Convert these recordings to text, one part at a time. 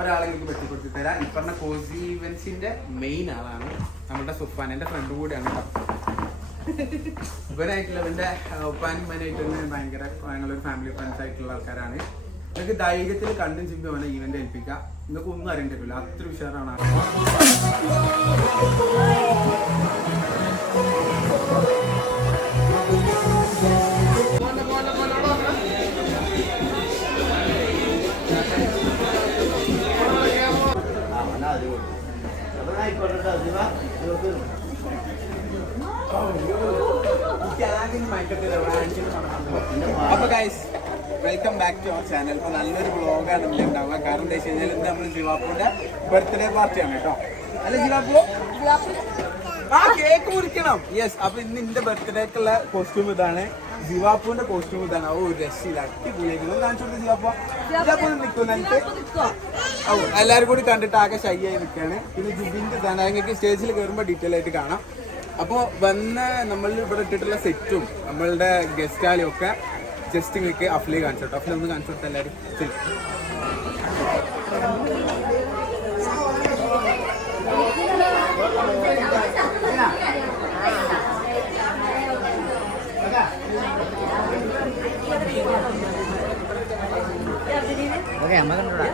ഒരാളെ എനിക്ക് വെട്ടിക്കൊടുത്തി തരാം. ഈ പറഞ്ഞ കോസി ഇവന്റ്സിന്റെ മെയിൻ ആളാണ് നമ്മുടെ സുഫാൻ, എന്റെ ഫ്രണ്ട് കൂടെയാണ്. ഇവനായിട്ടുള്ള ഇവന്റെ ഉപ്പാനും ഇവനായിട്ട് ഭയങ്കര ഞങ്ങളൊരു ഫാമിലി ഫ്രണ്ട്സ് ആയിട്ടുള്ള ആൾക്കാരാണ്. നിങ്ങൾക്ക് ധൈര്യത്തിൽ കണ്ടും ചിമ്പി അവനെ ഈവന്റ് ഏൽപ്പിക്കാം. നിങ്ങൾക്ക് ഒന്നും അറിയാൻ പറ്റില്ല, അത്ര ഉഷാറാണ്. അപ്പൊ guys, welcome back to our channel. ഇപ്പൊ നല്ലൊരു വ്ളോഗാണ് ഇതിൽ ഉണ്ടാവുക. കാരണം എന്താ വെച്ച് കഴിഞ്ഞാൽ ഇന്ന് നമ്മൾ ജിവാപ്പുവിന്റെ ബർത്ത്ഡേ പാർട്ടിയാണ് കേട്ടോ. അല്ല ജിവാപ്പു, ആ കേക്ക് മുറിക്കണം. യെസ്, അപ്പൊ ഇന്ന് എന്റെ ബർത്ത്ഡേക്കുള്ള കോസ്റ്റ്യൂം ഇതാണ്, ജിവാപ്പുവിന്റെ കോസ്റ്റ്യൂം ഇതാണ്. ഓ രക്ഷയില്ല, അടിപൊളിയായിരുന്നു. കാണിച്ചു കൊടുത്ത് ജിവാപ്പു. ജിവാപ്പു നിൽക്കുന്നിട്ട് ഓ എല്ലാവരും കൂടി കണ്ടിട്ട് ആകെ ഷൈ ആയി നിൽക്കുകയാണ്. പിന്നെ ജിബിന്റെ ഇതാണ്, നിങ്ങൾക്ക് സ്റ്റേജിൽ കയറുമ്പോൾ ഡീറ്റെയിൽ ആയിട്ട് കാണാം. അപ്പോൾ വന്ന നമ്മൾ ഇവിടെ ഇട്ടിട്ടുള്ള സെറ്റും നമ്മളുടെ ഗസ്റ്റാലും ഒക്കെ ജസ്റ്റ് നിങ്ങൾക്ക് അഫ്ലി കാണിച്ചു കേട്ടോ. അഫ്ലി ഒന്ന് കാണിച്ചു കൊടുത്ത എല്ലാവരും. അമ്മ കണ്ടോടാ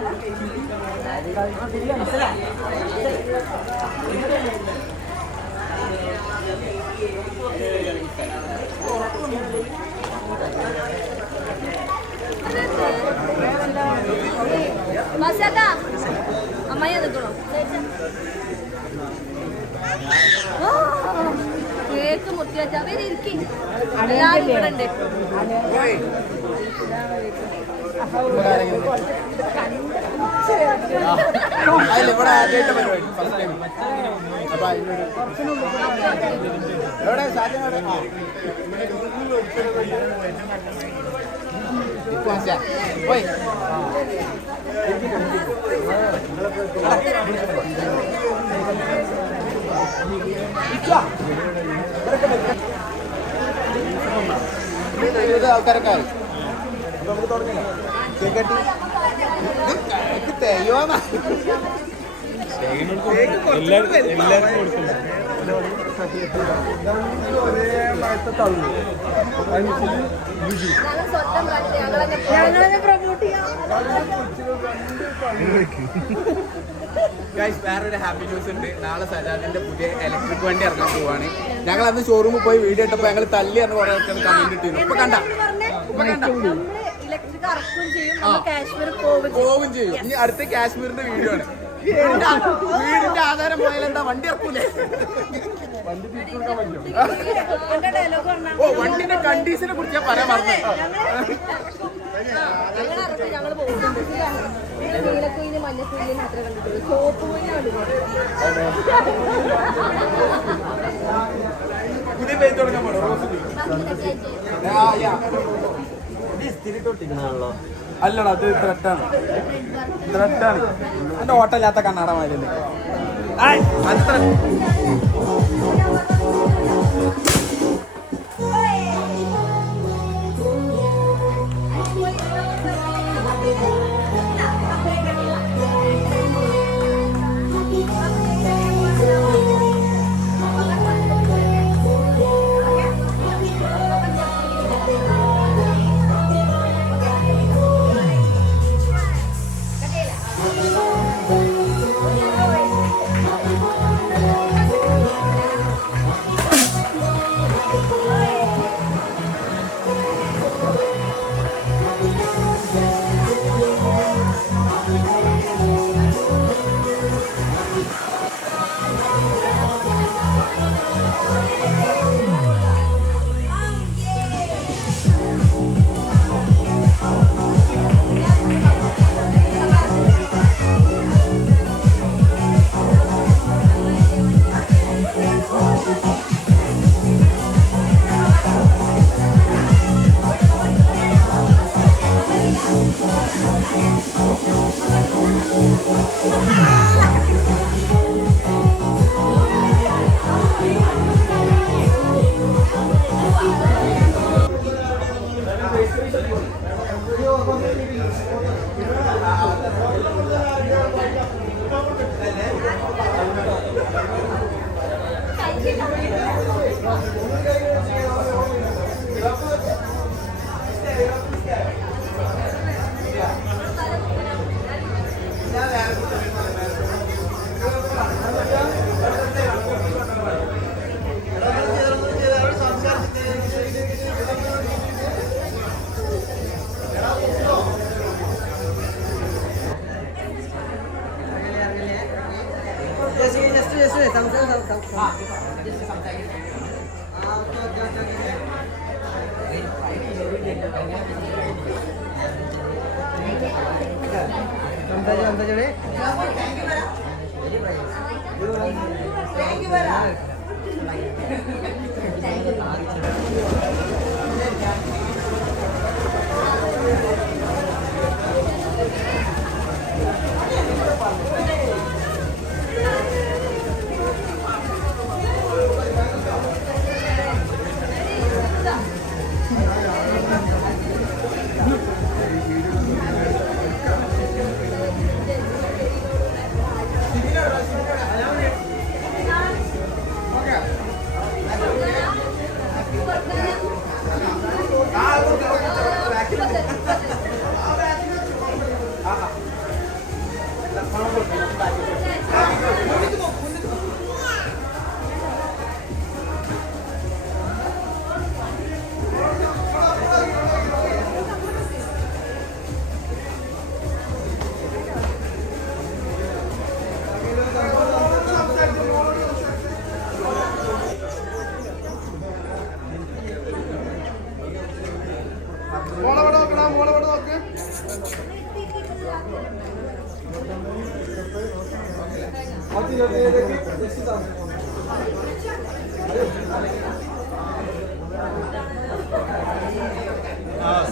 അമ്മയെ നിൽക്കണോ? കേക്ക് മുത്തി വെച്ചാ ഇരിക്കും. എല്ലാവരും ഇവിടെ ഉണ്ട്. ഇവിടെ ആദ്യമായിട്ട് പരിപാടി, ഫസ്റ്റ് ടൈം. അപ്പൊ അതിനൊരു എവിടെ സാധ്യത പോയി ആൾക്കാരൊക്കെ ആയി. അപ്പൊ നമുക്ക് തുടങ്ങില്ല. കേക്കട്ടി തെയ്യോന്നാ എല്ലാവർക്കും കൊടുക്കില്ല. ഒരേ മഴത്തെ തള്ളു വേറൊരു ഹാപ്പി ന്യൂസ് ഉണ്ട്. നാളെ സജാദിന്റെ പുതിയ ഇലക്ട്രിക് വണ്ടി ഇറങ്ങാൻ പോവാണ്. ഞങ്ങൾ അന്ന് ഷോറൂമിൽ പോയി വീഡിയോ ഇട്ടപ്പോ ഞങ്ങൾ തല്ലി എന്ന് കുറെ ആൾക്കാർ കമന്റ് ഇട്ടിരുന്നു. ഇപ്പൊ കണ്ട പോവും ചെയ്യും. ഇനി അടുത്ത കാശ്മീരിന്റെ വീഡിയോ ആണ്. വീടിന്റെ ആധാരം പോയാൽ എന്താ വണ്ടി ഇറക്കൂലേ? ഓ വണ്ടിന്റെ കണ്ടീഷനെ കുറിച്ച് ഞാൻ പറയാൻ പറഞ്ഞേ. പുതിയ പേജ് തുടങ്ങാൻ പോണോ? ണല്ലോ അല്ലടാ, അത് ത്രെട്ടാണ്. എന്റെ ഓട്ടമില്ലാത്ത കണ്ണാട മാതിരി.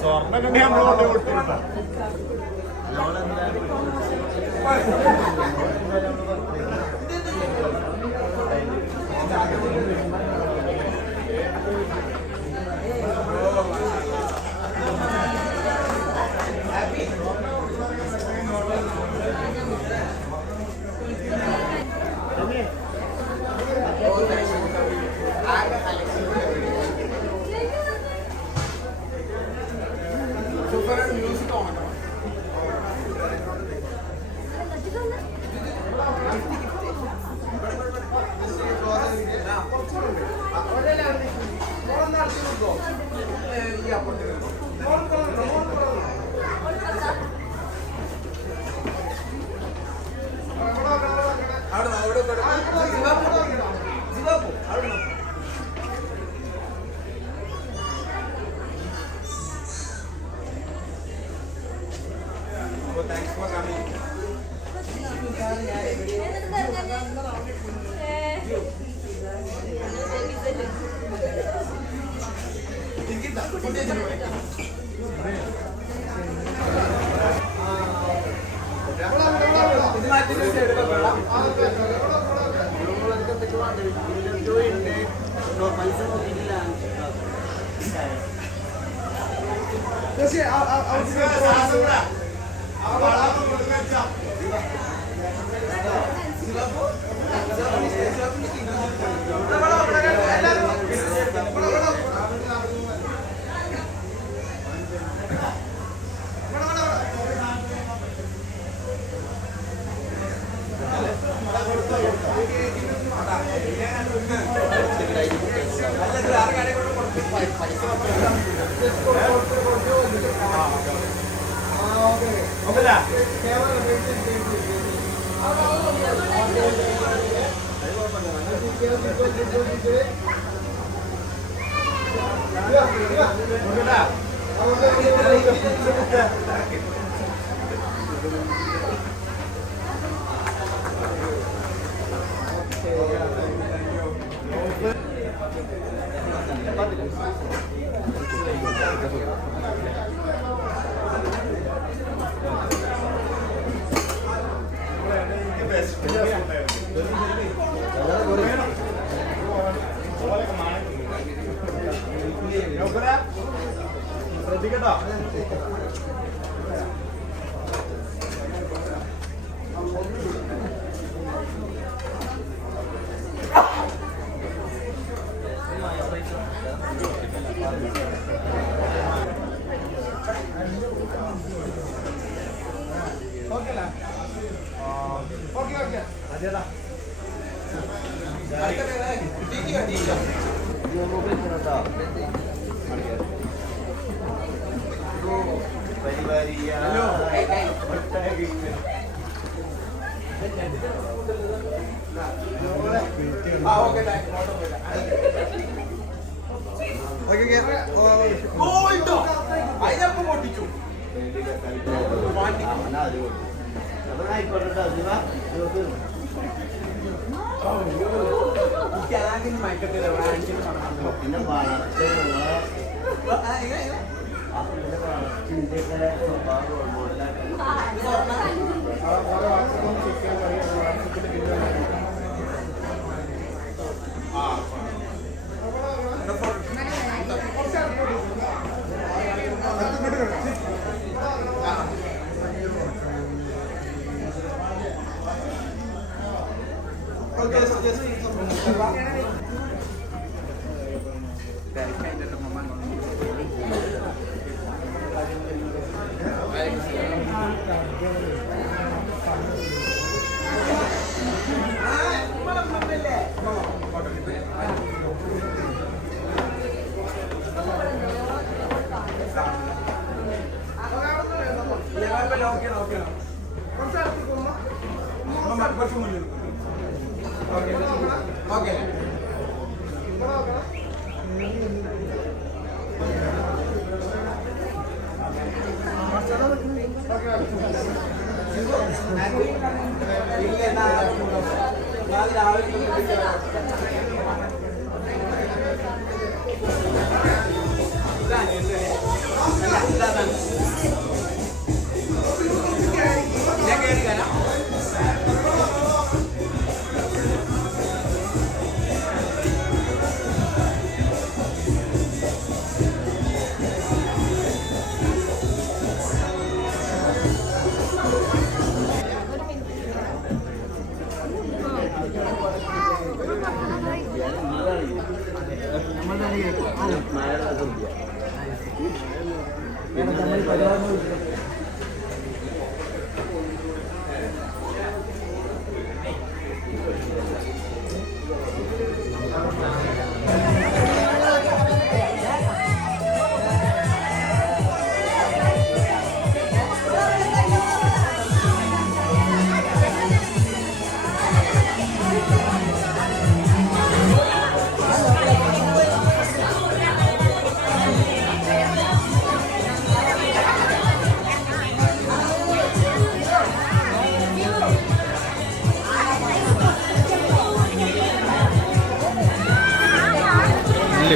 സ്വർണ്ണം കണ്ടി നമ്മളോട്ട് കൊടുത്തിട്ടാ Thanks for coming.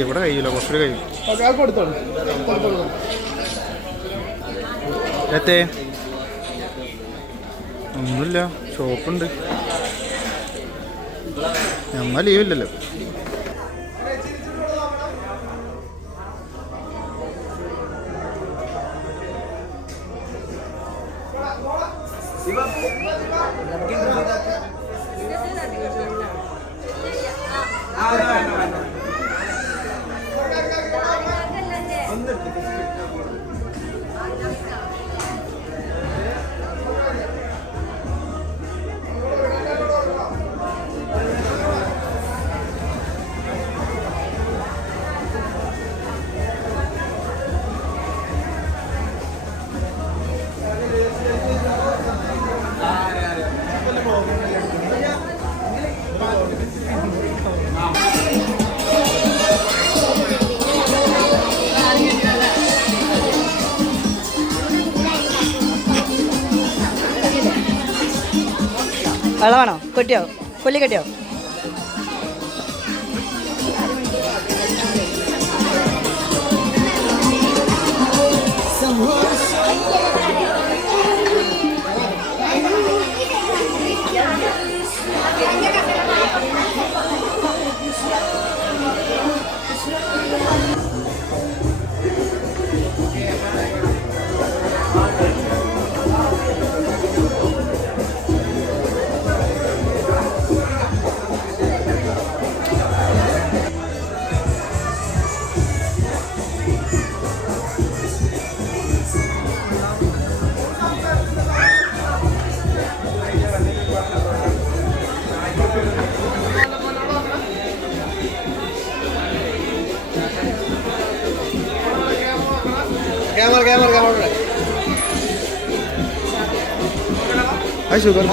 ഇവിടെ കഴിയില്ല, കുറച്ചുകൂടി കഴിയും. എത്തേ ഒന്നുമില്ല, ഷോപ്പുണ്ട്. ഞമ്മ ലീവില്ലല്ലോ. വെള്ളമാണോ? കൊട്ടിയോ? കൊല്ലി കെട്ടിയോ? ഷുഗർ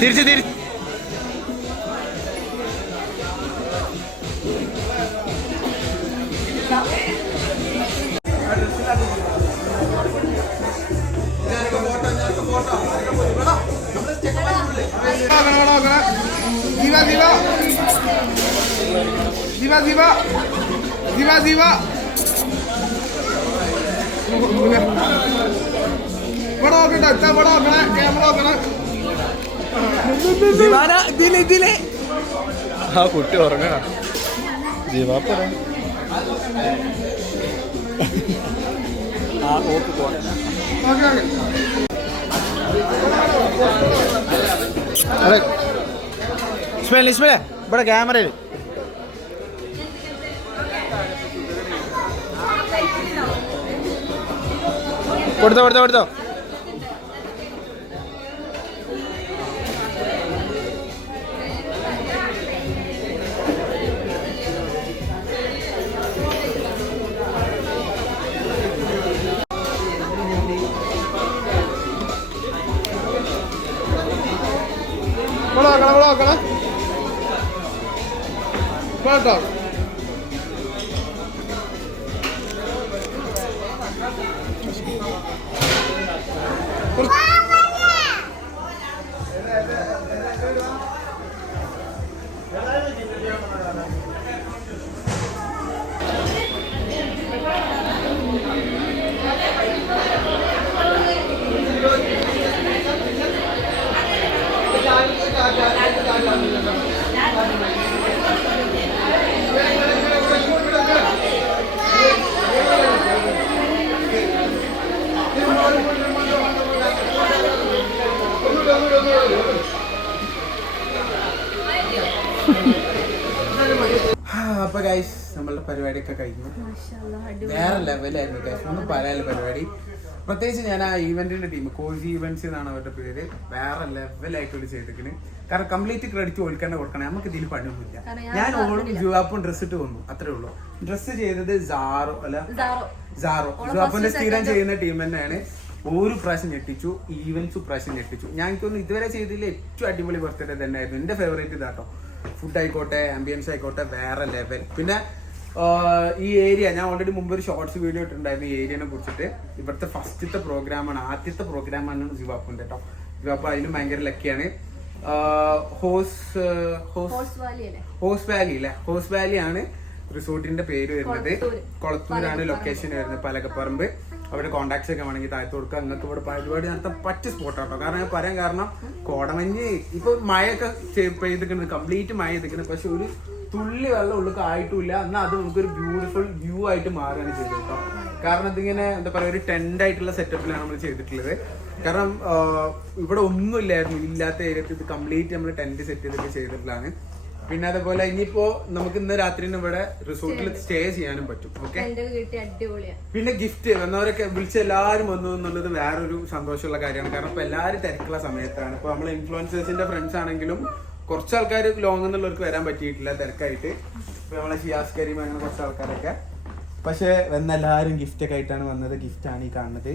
തിരിച്ച് ആ കുട്ടി ഉറങ്ങണ ജീവാപ്പ അതെ ഇസ്മയിലേ ഇവിടെ ക്യാമറയിൽ കൊടുത്തോ കേട്ടോ. അപ്പൊ ഗൈസ് നമ്മളുടെ പരിപാടിയൊക്കെ കഴിഞ്ഞു. വേറെ ലെവലായിരുന്നു ഗൈസ്, ഒന്നും പറയാനുള്ള പരിപാടി. പ്രത്യേകിച്ച് ഞാൻ ആ ഈവെന്റിന്റെ ടീം കോഴി ഈവെന്റ്സ് എന്നാണ് അവരുടെ പേര്, വേറെ ലെവലായിട്ട് ചെയ്തിരിക്കുന്നത്. കാരണം കംപ്ലീറ്റ് ക്രെഡിറ്റ് കൊടുക്കണേ, നമുക്ക് ഇതിൽ പണിയൊന്നുമില്ല. ഞാൻ ഓളും ജുവാപ്പും ഡ്രസ് ഇട്ട് വന്നു, അത്രേ ഉള്ളൂ. ഡ്രസ് ചെയ്തത് ജാറോ ജുവാപ്പിന്റെ സ്ഥിരം ചെയ്യുന്ന ടീം തന്നെയാണ്. ഒരു പ്രാവശ്യം ഞെട്ടിച്ചു, ഈവൻസ് പ്രാവശ്യം ഞെട്ടിച്ചു. ഞങ്ങൾക്കൊന്നും ഇതുവരെ ചെയ്തതിൽ ഏറ്റവും അടിപൊളി ബർത്ത്ഡേ തന്നെയായിരുന്നു. എന്റെ ഫേവറേറ്റ് ഇതാട്ടോ. ഫുഡ് ആയിക്കോട്ടെ, ആംബിയൻസ് ആയിക്കോട്ടെ, വേറെ ലെവൽ. പിന്നെ ഈ ഏരിയ ഞാൻ ഓൾറെഡി മുമ്പ് ഒരു ഷോർട്സ് വീഡിയോ ഇട്ടിട്ടുണ്ടായിരുന്നു ഈ ഏരിയനെ കുറിച്ചിട്ട്. ഇവിടുത്തെ ഫസ്റ്റത്തെ പ്രോഗ്രാമാണ്, ആദ്യത്തെ പ്രോഗ്രാമാണ് ജിവാപ്പിന്റെ കേട്ടോ. ജിവാപ്പ് അതിനും ഭയങ്കര ലക്കിയാണ്. ഹോസ് വാലി ആണ് റിസോർട്ടിന്റെ പേര് വരുന്നത്. കൊളത്തൂരാണ് ലൊക്കേഷൻ വരുന്നത്, പലകപ്പറമ്പ്. അവിടെ കോണ്ടാക്ട്സ് ഒക്കെ വേണമെങ്കിൽ താഴത്ത് കൊടുക്കുക. നിങ്ങൾക്ക് ഇവിടെ പരിപാടി നടത്താൻ പറ്റിയ സ്പോട്ടാട്ടോ. കാരണം ഞാൻ പറയാൻ കാരണം കോടമഞ്ഞ് ഇപ്പൊ മഴയൊക്കെ പെയ്തിരിക്കുന്നത്, കംപ്ലീറ്റ് മഴ ചെയ്തിരിക്കുന്നത്. പക്ഷെ ഒരു തുള്ളി വെള്ളം ഉള്ളിൽ ആയിട്ടില്ല. എന്നാൽ അത് നമുക്കൊരു ബ്യൂട്ടിഫുൾ വ്യൂ ആയിട്ട് മാറുകയാണ് ചെയ്തത് കേട്ടോ. കാരണം ഇതിങ്ങനെ എന്താ പറയുക, ഒരു ടെന്റ് ആയിട്ടുള്ള സെറ്റപ്പിലാണ് നമ്മൾ ചെയ്തിട്ടുള്ളത്. കാരണം ഇവിടെ ഒന്നുമില്ലായിരുന്നു, ഇല്ലാത്ത ഏരിയത്തിൽ ഇത് കംപ്ലീറ്റ് നമ്മൾ ടെന്റ് സെറ്റ് ചെയ്തിട്ട് ചെയ്തിട്ടുള്ളതാണ്. പിന്നെ അതേപോലെ ഇനിയിപ്പോ നമുക്ക് ഇന്ന് രാത്രി ഇവിടെ റിസോർട്ടിൽ സ്റ്റേ ചെയ്യാനും പറ്റും. ഓക്കെ. പിന്നെ ഗിഫ്റ്റ് വന്നവരൊക്കെ വിളിച്ച് എല്ലാവരും വന്നു എന്നുള്ളത് വേറൊരു സന്തോഷമുള്ള കാര്യമാണ്. കാരണം ഇപ്പൊ എല്ലാവരും തിരക്കുള്ള സമയത്താണ്. ഇപ്പൊ നമ്മളെ ഇൻഫ്ലുവൻസേഴ്സിന്റെ ഫ്രണ്ട്സ് ആണെങ്കിലും കുറച്ച് ആൾക്കാർ ലോങ് എന്നുള്ളവർക്ക് വരാൻ പറ്റിയിട്ടില്ല തിരക്കായിട്ട്. ഇപ്പൊ നമ്മളെ ഷിയാസ് കരീം അങ്ങനെ കുറച്ച് ആൾക്കാരൊക്കെ. പക്ഷെ വന്ന എല്ലാവരും ഗിഫ്റ്റ് ഒക്കെ ആയിട്ടാണ് വന്നത്. ഗിഫ്റ്റ് ആണ് ഈ കാണുന്നത്.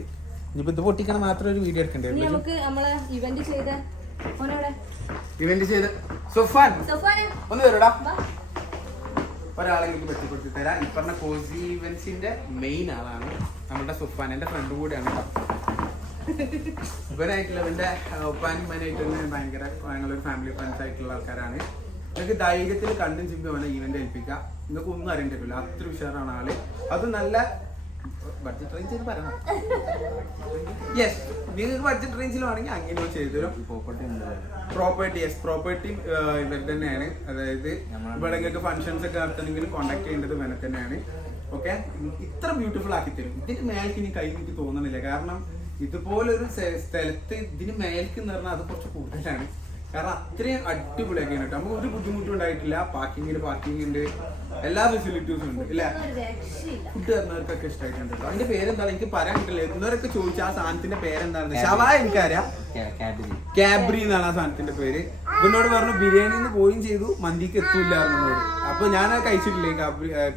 ഇനിയിപ്പോ ഇത് പൊട്ടിക്കണം മാത്രം ഒരു വീഡിയോ എടുക്കേണ്ടി ഇവന്റ് ചെയ്ത് സുഫാൻ ഒന്ന് വരൂടാ. ഒരാളെങ്കിലും പറ്റിക്കൊടുത്തി തരാം. ഈ പറഞ്ഞ കോസി ഇവന്റ്സിന്റെ മെയിൻ ആളാണ് നമ്മുടെ സുഫാൻ, എന്റെ ഫ്രണ്ട് കൂടെയാണ്. ഇവനായിട്ടുള്ള ഇവന്റെ ഉപ്പാനുമാനായിട്ട് ഭയങ്കര ഞങ്ങളൊരു ഫാമിലി ഫ്രണ്ട്സ് ആയിട്ടുള്ള ആൾക്കാരാണ്. നിങ്ങൾക്ക് ധൈര്യത്തിൽ കണ്ടും ചിമ്പി അവനെ ഈവന്റ് ഏൽപ്പിക്കാം. നിങ്ങൾക്ക് ഒന്നും അറിയേണ്ടി വരില്ല, അത്ര ഉഷാറാണ് ആള്. അത് നല്ല ബഡ്ജറ്റ് റേഞ്ചിൽ പറയണം. യെസ്, നിങ്ങൾക്ക് ബഡ്ജറ്റ് റേഞ്ചിൽ വേണമെങ്കിൽ അങ്ങനെ ചെയ്തു തരും. പ്രോപ്പർട്ടി ഇവർ തന്നെയാണ്. അതായത് ഇവിടെ നിങ്ങൾക്ക് ഫംഗ്ഷൻസ് ഒക്കെ നടത്തണമെങ്കിൽ കോൺടാക്ട് ചെയ്യേണ്ടത് ഇവനെ തന്നെയാണ്. ഓക്കെ. ഇത്ര ബ്യൂട്ടിഫുൾ ആക്കി തരും. ഇതിന് മേൽക്ക് ഇനി കൈ എനിക്ക് തോന്നുന്നില്ല. കാരണം ഇതുപോലൊരു സ്ഥലത്ത് ഇതിന് മേൽക്ക് എന്ന് പറഞ്ഞാൽ അത് കുറച്ച് കൂടുതലാണ്. കാരണം അത്രയും അടിപൊളിയൊക്കെയാണ് കേട്ടോ. നമുക്ക് ഒരു ബുദ്ധിമുട്ടും ഉണ്ടായിട്ടില്ല. പാർക്കിംഗ് ഉണ്ട്, എല്ലാ ഫെസിലിറ്റീസും ഉണ്ട്. ഇല്ല, ഫുഡ് തന്നവർക്കൊക്കെ ഇഷ്ടമായിട്ടുണ്ട്. അതിന്റെ പേരെന്താണ് എനിക്ക് പറയാൻ കിട്ടില്ല. എന്നവരൊക്കെ ചോദിച്ചു ആ സാധനത്തിന്റെ പേരെന്താണെന്ന്. ഷവായ എനിക്കറിയാം, കാബ്രി എന്നാണ് ആ സാധനത്തിന്റെ പേര്. ഇവനോട് പറഞ്ഞു ബിരിയാണിന്ന് പോയും ചെയ്തു, മന്തിക്ക് എത്തൂല്ല എന്നോട്. അപ്പൊ ഞാൻ കഴിച്ചിട്ടില്ലേ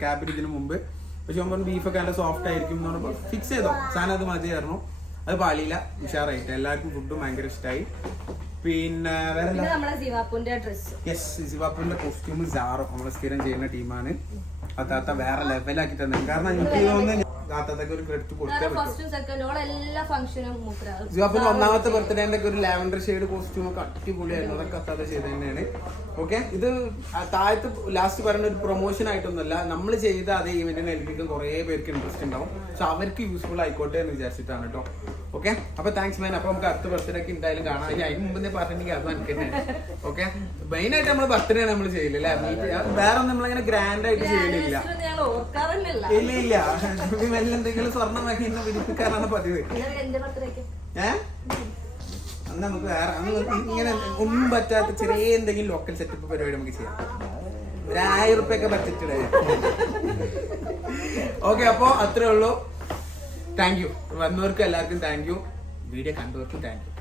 കാബ്രി ഇതിന് മുമ്പ്. പക്ഷെ അവൻ പറഞ്ഞു ബീഫൊക്കെ നല്ല സോഫ്റ്റ് ആയിരിക്കും എന്ന് പറഞ്ഞപ്പോൾ ഫിക്സ് ചെയ്തോ സാധനം അത് മതിയായിരുന്നു. അത് പാളിയില്ല, ഉഷാറായിട്ട് എല്ലാവർക്കും ഫുഡും ഭയങ്കര ഇഷ്ടമായി. പിന്നെ വേറെ നമ്മുടെ സിവാപ്പുന്റെ ഡ്രസ്, യെസ്, സിവാപ്പുന്റെ കോസ്റ്റ്യൂം സാറോ നമ്മള് സ്ഥിരം ചെയ്യുന്ന ടീമാണ്. താത്ത വേറെ ലെവലാക്കി തന്നെ. കാരണം എനിക്ക് തോന്നുന്നു താത്തക്ക് ഒരു ക്രെഡിറ്റ് കൊടുത്തേ സിവാപ്പിന്റെ ഒന്നാമത്തെ ബർത്ത്ഡേന്റെ ഒക്കെ ഒരു ലാവൻഡർ ഷെയ്ഡ് കോസ്റ്റ്യൂം ഒക്കെ അടിപൊളിയായിരുന്നു. അതൊക്കെ അത്താത്ത ചെയ്ത് തന്നെയാണ്. ഓക്കെ, ഇത് താഴത്ത് ലാസ്റ്റ് പറയുന്ന ഒരു പ്രൊമോഷൻ ആയിട്ടൊന്നുമല്ല, നമ്മൾ ചെയ്ത അതേ ഈവന്റിനെ ഏൽപ്പിക്കാൻ കുറെ പേർക്ക് ഇൻട്രസ്റ്റ് ഉണ്ടാവും. സോ അവർക്ക് യൂസ്ഫുൾ ആയിക്കോട്ടെ എന്ന് വിചാരിച്ചിട്ടാണ് കേട്ടോ. ഓക്കെ, അപ്പൊ താങ്ക്സ് മാൻ. അപ്പൊ നമുക്ക് അടുത്ത ബർത്ത്ഡേ ഒക്കെ എന്തായാലും കാണാം. അതിന് മുമ്പേ പറഞ്ഞിട്ടുണ്ടെങ്കിൽ അത് എനിക്ക് തന്നെ. ഓക്കെ, മെയിൻ ആയിട്ട് നമ്മൾ ബർത്ത്ഡേ നമ്മൾ ചെയ്യില്ല, വേറെ നമ്മളിങ്ങനെ ഗ്രാൻഡ് ആയിട്ട് ചെയ്യലില്ല. ഇല്ല ഇല്ല, വല്ല എന്തെങ്കിലും സ്വർണ്ണം വാങ്ങി വിരിപ്പിക്കാനാണ് പതിവ്. അന്ന് നമുക്ക് വേറെ ഇങ്ങനെ ഒന്നും പറ്റാത്ത ചെറിയ എന്തെങ്കിലും ലോക്കൽ സെറ്റപ്പ് പരിപാടി നമുക്ക് ചെയ്യാം. 1000 റുപ്യൊക്കെ പറ്റിച്ചിടേ. ഓക്കെ, അപ്പൊ അത്രേ ഉള്ളൂ. താങ്ക് യു വന്നവർക്കും എല്ലാവർക്കും താങ്ക് യു, വീഡിയോ കണ്ടവർക്കും താങ്ക് യു.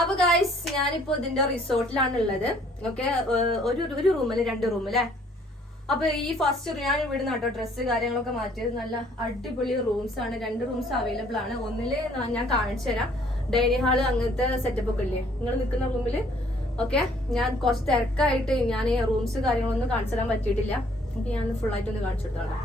അപ്പൊ ഗൈസ്, ഞാനിപ്പോ ഇതിന്റെ റിസോർട്ടിലാണ് ഉള്ളത്. ഓക്കെ, ഒരു റൂമില് 2 റൂമിലെ. അപ്പൊ ഈ ഫസ്റ്റ് ഞാൻ ഇവിടുന്ന് കേട്ടോ ഡ്രസ്സ് കാര്യങ്ങളൊക്കെ മാറ്റിയത്. നല്ല അടിപൊളി റൂംസ് ആണ്. 2 റൂംസ് അവൈലബിൾ ആണ്. ഒന്നില് ഞാൻ കാണിച്ചു തരാം, ഡൈനിങ് ഹാള് അങ്ങനത്തെ സെറ്റപ്പ് ഒക്കെ ഇല്ലേ നിങ്ങൾ നിൽക്കുന്ന റൂമില്. ഓക്കെ, ഞാൻ കുറച്ച് തിരക്കായിട്ട് ഞാൻ ഈ റൂംസ് കാര്യങ്ങളൊന്നും കാണിച്ചു തരാൻ പറ്റിയിട്ടില്ല. എനിക്ക് ഞാൻ ഫുൾ ആയിട്ട് ഒന്ന് കാണിച്ചു കൊടുത്തോളാം.